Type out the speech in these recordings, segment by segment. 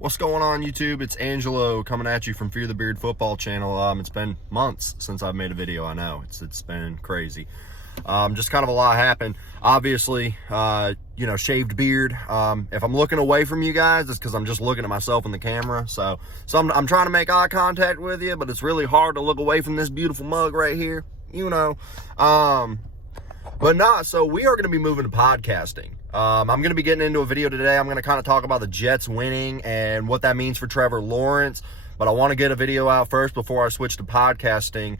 What's going on, YouTube? It's Angelo coming at you from Fear the Beard football channel. It's been months since I've made a video. I know it's been crazy. Just kind of a lot happened. Obviously, shaved beard. If I'm looking away from you guys, it's because I'm just looking at myself in the camera. So I'm trying to make eye contact with you, but it's really hard to look away from this beautiful mug right here. So we are going to be moving to podcasting. I'm going to be getting into a video today. I'm going to kind of talk about the Jets winning and what that means for Trevor Lawrence. But I want to get a video out first before I switch to podcasting,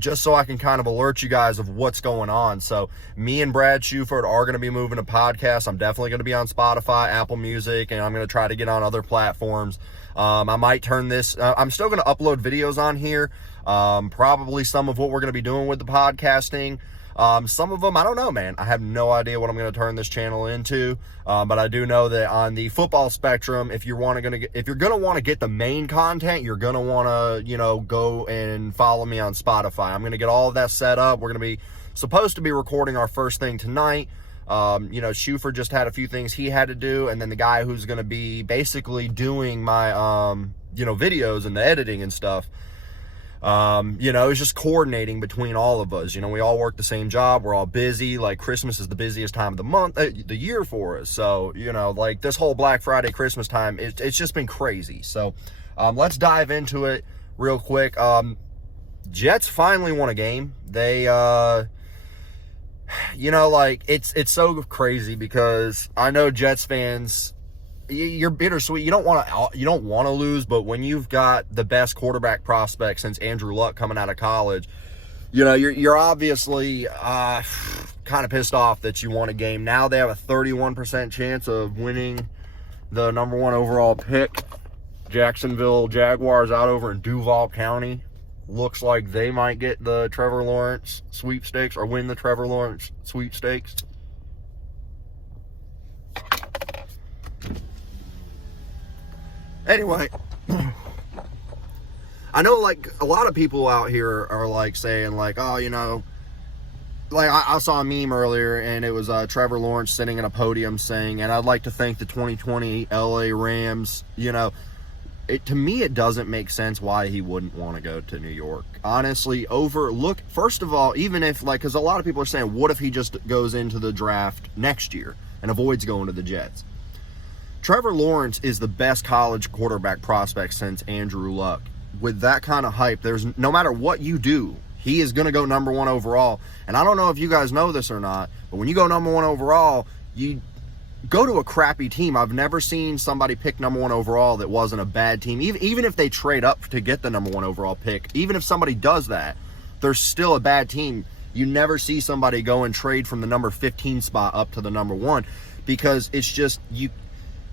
just so I can kind of alert you guys of what's going on. So me and Brad Shuford are going to be moving to podcasts. I'm definitely going to be on Spotify, Apple Music, and I'm going to try to get on other platforms. I might turn this, I'm still going to upload videos on here. Probably some of what we're going to be doing with the podcasting. Some of them, I don't know, man. I have no idea what I'm going to turn this channel into. But I do know that on the football spectrum, if you're going to want to get the main content, you're going to want to, go and follow me on Spotify. I'm going to get all of that set up. We're going to be supposed to be recording our first thing tonight. Shuford just had a few things he had to do. And then the guy who's going to be basically doing my, videos and the editing and stuff, it's just coordinating between all of us. We all work the same job. We're all busy. Like, Christmas is the busiest time of the month, the year for us. So, like this whole Black Friday, Christmas time, it's just been crazy. So, let's dive into it real quick. Jets finally won a game. They, it's so crazy because I know Jets fans, you're bittersweet. You don't want to lose, but when you've got the best quarterback prospect since Andrew Luck coming out of college, you're obviously kind of pissed off that you won a game. Now they have a 31% chance of winning the number 1 overall pick. Jacksonville Jaguars out over in Duval County. Looks like they might get the Trevor Lawrence sweepstakes or win the Trevor Lawrence sweepstakes. Anyway, I know, like, a lot of people out here are, like, saying, like, oh, like, I saw a meme earlier, and it was Trevor Lawrence sitting at a podium saying, and I'd like to thank the 2020 LA Rams. To me, it doesn't make sense why he wouldn't want to go to New York. Honestly, first of all, even if, like, because a lot of people are saying, what if he just goes into the draft next year and avoids going to the Jets? Trevor Lawrence is the best college quarterback prospect since Andrew Luck. With that kind of hype, no matter what you do, he is going to go number 1 overall. And I don't know if you guys know this or not, but when you go number 1 overall, you go to a crappy team. I've never seen somebody pick number 1 overall that wasn't a bad team. Even if they trade up to get the number 1 overall pick, even if somebody does that, they're still a bad team. You never see somebody go and trade from the number 15 spot up to the number 1, because it's just,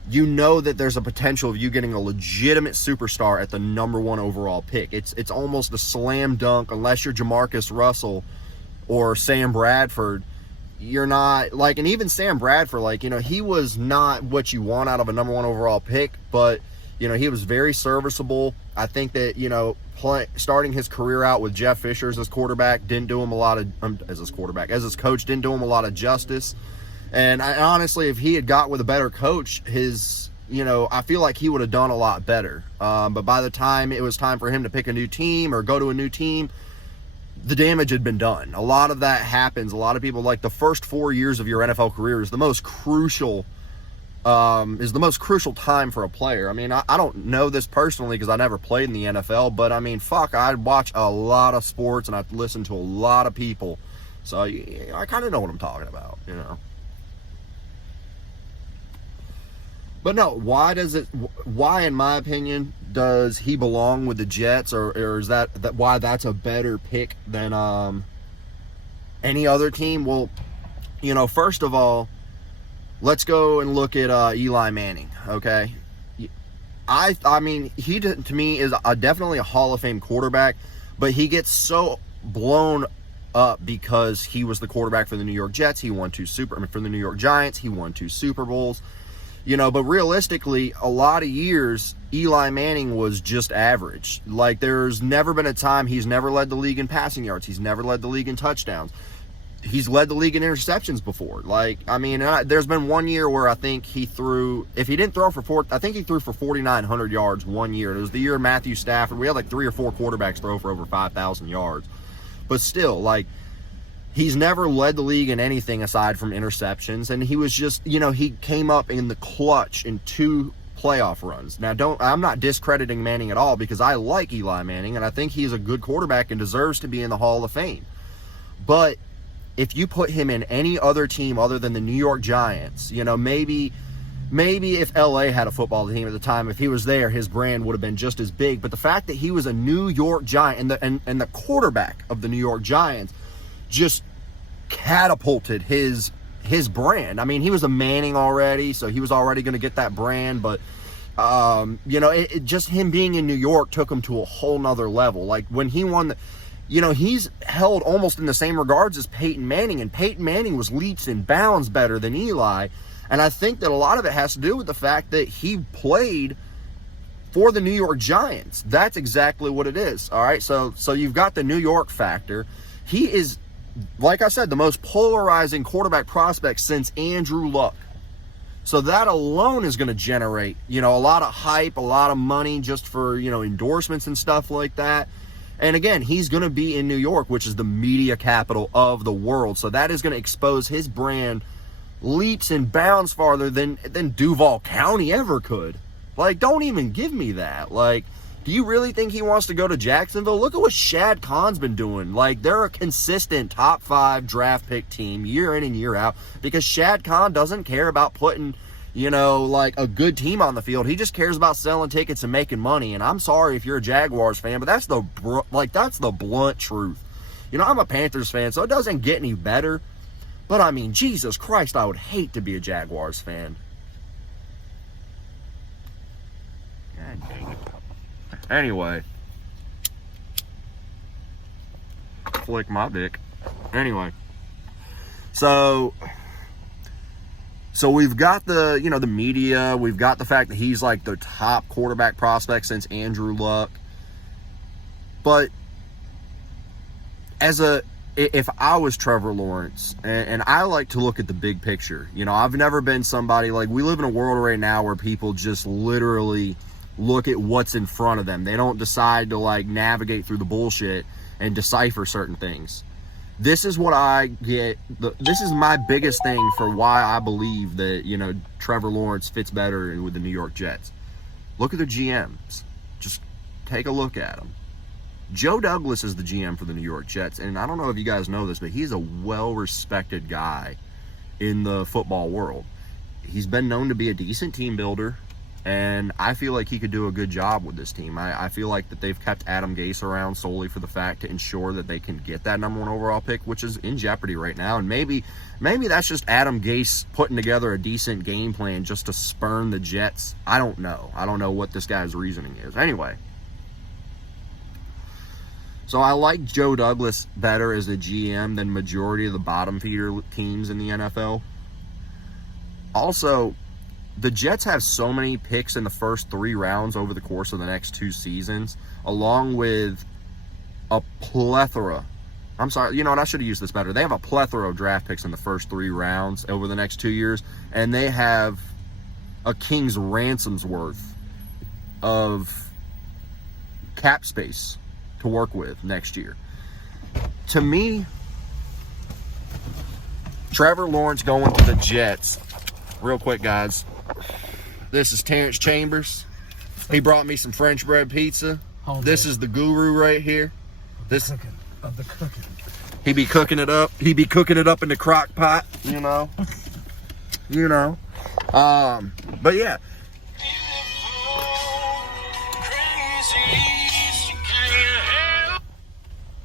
you know that there's a potential of you getting a legitimate superstar at the number 1 overall pick. It's almost a slam dunk, unless you're Jamarcus Russell or Sam Bradford. You're not, like, and even Sam Bradford, like, he was not what you want out of a number 1 overall pick, but, he was very serviceable. I think that, starting his career out with Jeff Fisher as his quarterback didn't do him a lot of, as his coach, didn't do him a lot of justice. And honestly, if he had got with a better coach, I feel like he would have done a lot better. But by the time it was time for him to pick a new team or go to a new team, the damage had been done. A lot of that happens. A lot of people, like, the first 4 years of your NFL career is the most crucial time for a player. I mean, I don't know this personally because I never played in the NFL, but I mean, I watch a lot of sports and I listen to a lot of people. So I kind of know what I'm talking about, But no, why, in my opinion, does he belong with the Jets, or is that why that's a better pick than any other team? Well, first of all, let's go and look at Eli Manning, okay? I mean, he, to me, is definitely a Hall of Fame quarterback, but he gets so blown up because he was the quarterback for the New York Jets. He won for the New York Giants. He won 2 Super Bowls. But realistically, a lot of years, Eli Manning was just average. Like, there's never been a time he's never led the league in passing yards. He's never led the league in touchdowns. he's led the league in interceptions before. Like, I mean, there's been one year where I think he threw, if he didn't throw for I think he threw for 4,900 yards one year. It was the year Matthew Stafford. We had like 3 or 4 quarterbacks throw for over 5,000 yards. But still, like, he's never led the league in anything aside from interceptions. And he was just, he came up in the clutch in 2 playoff runs. Now, I'm not discrediting Manning at all, because I like Eli Manning, and I think he's a good quarterback and deserves to be in the Hall of Fame. But if you put him in any other team other than the New York Giants, maybe if LA had a football team at the time, if he was there, his brand would have been just as big. But the fact that he was a New York Giant and the quarterback of the New York Giants just catapulted his brand. I mean, he was a Manning already, so he was already going to get that brand. But just him being in New York took him to a whole nother level. Like, when he won he's held almost in the same regards as Peyton Manning, and Peyton Manning was leaps and bounds better than Eli. And I think that a lot of it has to do with the fact that he played for the New York Giants. That's exactly what it is. All right, so you've got the New York factor. He is, like I said, the most polarizing quarterback prospect since Andrew Luck. So that alone is going to generate, a lot of hype, a lot of money just for, endorsements and stuff like that. And again, he's going to be in New York, which is the media capital of the world. So that is going to expose his brand leaps and bounds farther than Duval County ever could. Like, don't even give me that. Like, do you really think he wants to go to Jacksonville? Look at what Shad Khan's been doing. Like, they're a consistent top 5 draft pick team year in and year out, because Shad Khan doesn't care about putting, like, a good team on the field. He just cares about selling tickets and making money. And I'm sorry if you're a Jaguars fan, but that's the blunt truth. I'm a Panthers fan, so it doesn't get any better. But I mean, Jesus Christ, I would hate to be a Jaguars fan. God dang it. Anyway. Flick my dick. Anyway. So we've got the, the media. We've got the fact that he's like the top quarterback prospect since Andrew Luck. But if I was Trevor Lawrence, and I like to look at the big picture. I've never been somebody, like, we live in a world right now where people just literally look at what's in front of them. They don't decide to, like, navigate through the bullshit and decipher certain things. This is what I get. This is my biggest thing for why I believe that, Trevor Lawrence fits better with the New York Jets. Look at the GMs. Just take a look at them. Joe Douglas is the GM for the New York Jets, and I don't know if you guys know this, but he's a well-respected guy in the football world. He's been known to be a decent team builder, and I feel like he could do a good job with this team. I feel like that they've kept Adam Gase around solely for the fact to ensure that they can get that number 1 overall pick, which is in jeopardy right now. And maybe that's just Adam Gase putting together a decent game plan just to spurn the Jets. I don't know. I don't know what this guy's reasoning is. Anyway. So I like Joe Douglas better as a GM than majority of the bottom feeder teams in the NFL. Also, the Jets have so many picks in the first 3 rounds over the course of the next 2 seasons, along with a plethora. I'm sorry, you know what? I should have used this better. They have a plethora of draft picks in the first 3 rounds over the next 2 years, and they have a king's ransom's worth of cap space to work with next year. To me, Trevor Lawrence going to the Jets. Real quick, guys. This is Terrence Chambers. He brought me some French bread pizza. This is the guru right here. This of the cooking. He be cooking it up. He be cooking it up in the crock pot, But yeah.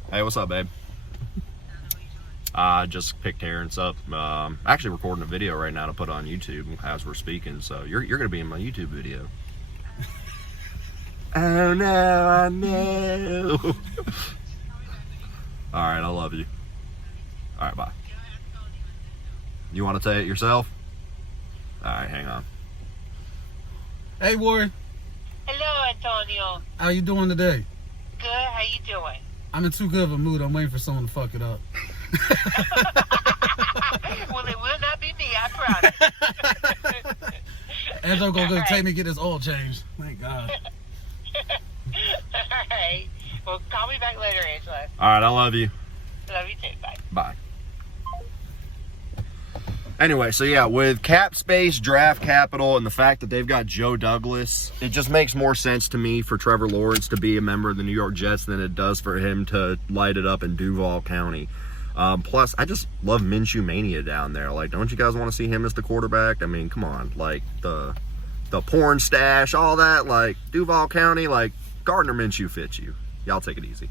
Hey, what's up, babe? I just picked Terrence up. Actually recording a video right now to put on YouTube as we're speaking, so you're going to be in my YouTube video. Oh, no, I know. All right, I love you. All right, bye. You want to say it yourself? All right, hang on. Hey, Warren. Hello, Antonio. How you doing today? Good. How you doing? I'm in too good of a mood. I'm waiting for someone to fuck it up. Well, it will not be me, I promise. Angelo gonna go All take right. me get his oil changed. Thank God. All right. Well, call me back later, Angela. All right, I love you. Love you too. Bye. Bye. Anyway, so yeah, with cap space, draft capital, and the fact that they've got Joe Douglas, it just makes more sense to me for Trevor Lawrence to be a member of the New York Jets than it does for him to light it up in Duval County. Plus, I just love Minshew Mania down there. Like, don't you guys want to see him as the quarterback? I mean, come on. Like, the porn stash, all that. Like, Duval County, like, Gardner Minshew fits you. Y'all take it easy.